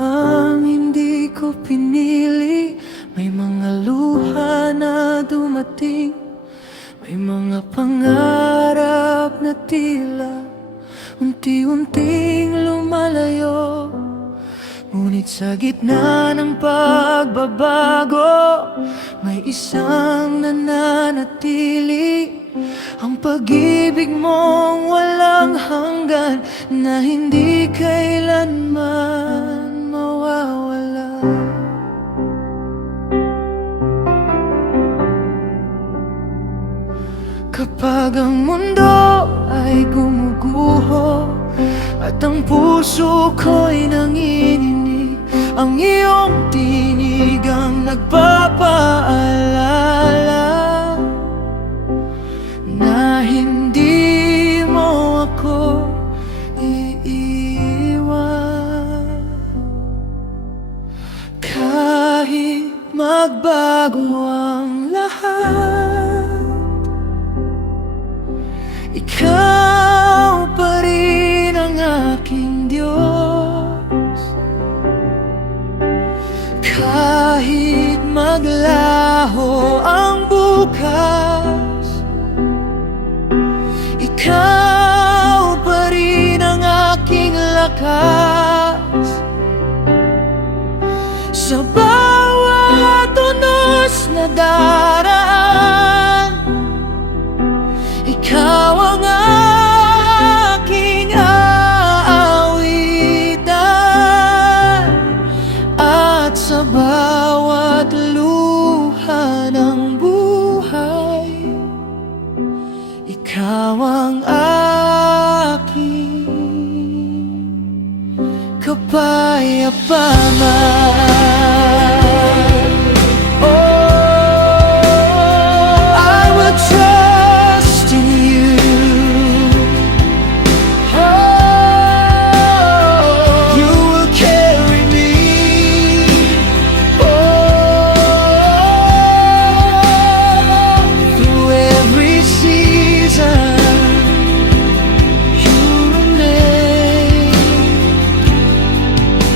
ang hindi ko pinili. May mga luha na dumating, may mga pangarap na tila unti-unting lumalayo. Ngunit sa gitna ng pagbabago, may isang nananatili, ang pag-ibig mong walang hanggan na hindi kailanman mawawala. Kapag ang mundo ay gumuguho at ang puso ko'y nanginginig, ang iyong tinig ang nagpapaalala na hindi mo ako iiwan. Kahit magbago ang lahat, ikaw pa rin ang aking Diyos. Kahit maglaho ang bukas, ikaw pa rin ang aking lakas. Sa bawat unos na daraan, ikaw ang aking aawitan. At sa bawat luha ng buhay, ikaw ang aking kapayapaan.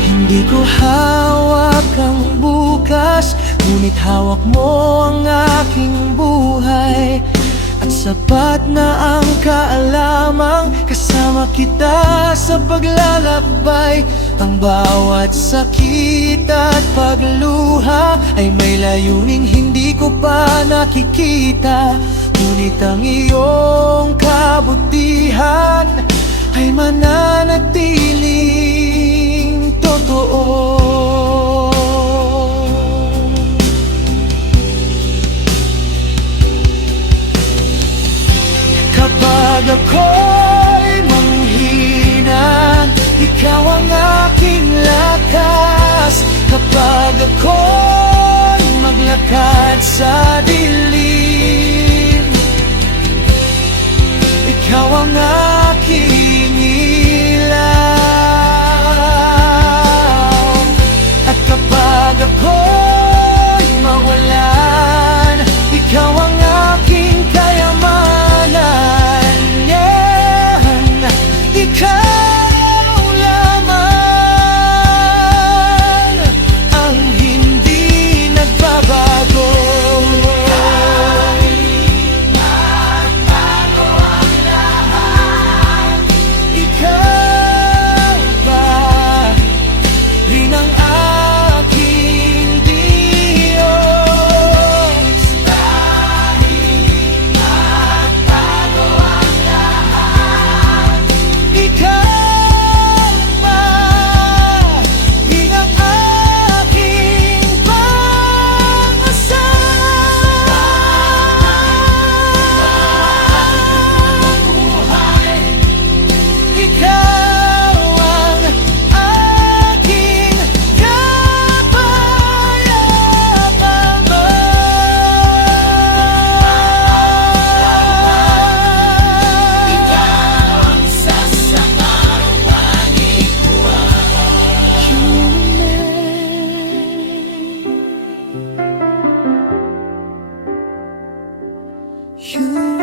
Hindi ko hawak ang bukas, ngunit hawak mo ang aking buhay. At sapat na ang kaalamang kasama kita sa paglalakbay. Ang bawat sakit at pagluha ay may layuning hindi ko pa nakikita. Ngunit ang iyong kabutihan ay mananatiling totoo. Kapag ako'y manghina, ikaw ang aking lakas. Kapag ako'y maglakad sa dilim, ikaw ang aking ilaw. At kapag ako'y mawalan, ikaw ang aking kayamanan. Yeah. Ikaw lamang ang hindi nagbabago. Ikaw ba rin ang aking Diyos? Kahit magbago ang lahat, ikaw ba rin ang aking pang-asa. Ikaw ang aking kapayapaan. Ikaw ang sasamawang ikuha. You